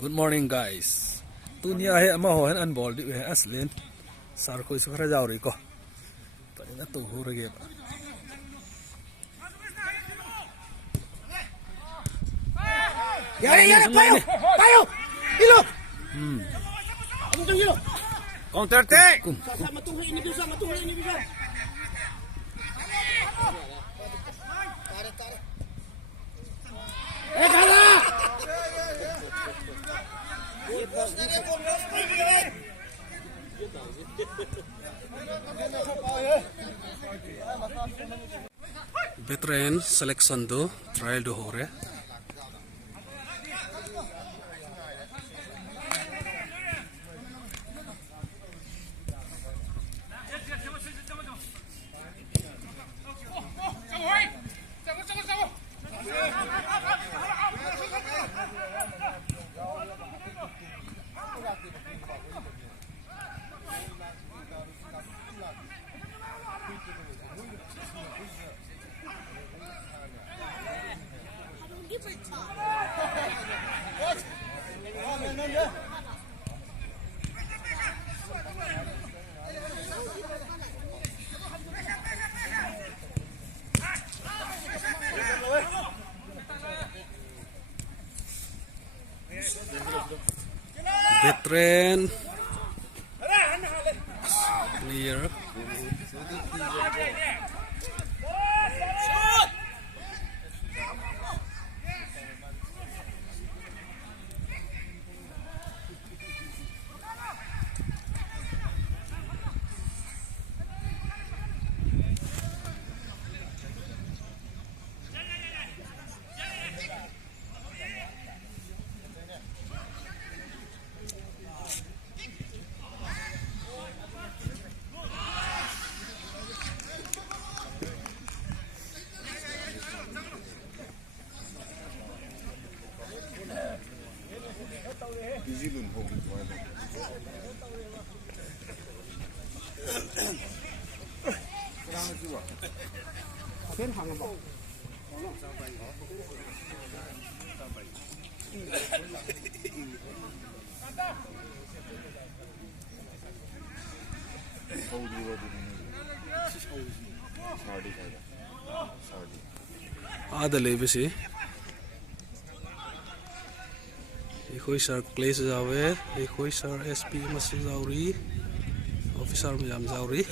Good morning guys. Tunia he ama ho han unball di he aslin. Sar ko isu khara jaw ri ko. Pani na tu hu rege. Yare payo. Payo. Ilo. Ilo. Counter attack. Matunghay ini bisa. Kala. Veteran selection do trial do ho re. Veteran clear. Ada level sih. Ikoi sar place jawe, ikoi sar SP masih jauri, officer macam jauri.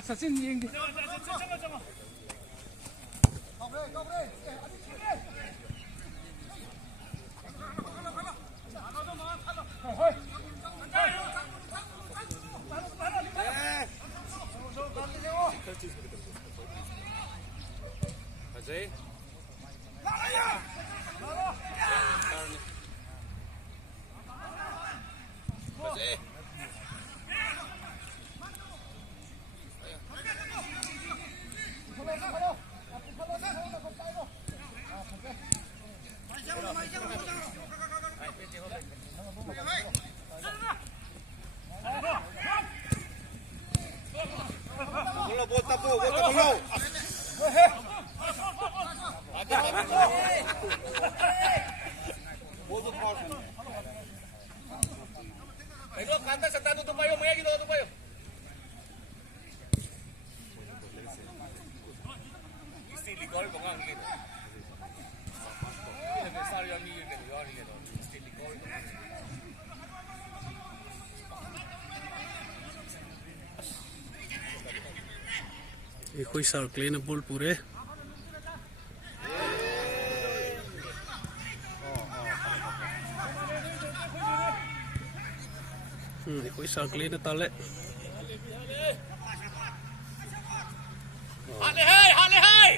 Assassin yang Ito, kanta sa tanong tumayo, mga gito tumayo. Stili gol ko nga ngito. Sorry, I'm here ngito. Stili gol. ये कोई सर्कल ना बोल पूरे कोई सर्कल ना ताले Hale hai, hale hai.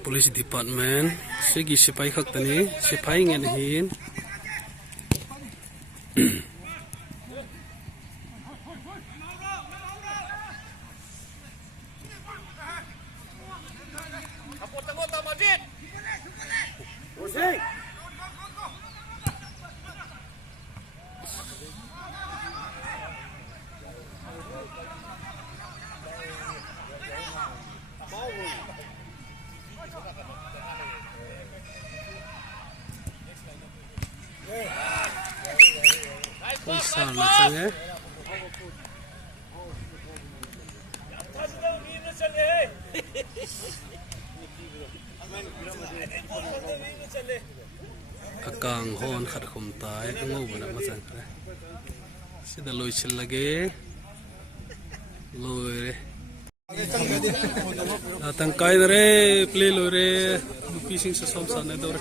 Police Department segi sipai khak tani sipai ngen hin Kapot-kapot Majid. Bisa macamnya akang hon khat khum tai ngau bana macam kare sida loi chil lage loi re atang kai re play loi re dupi sing sa som sa ne dor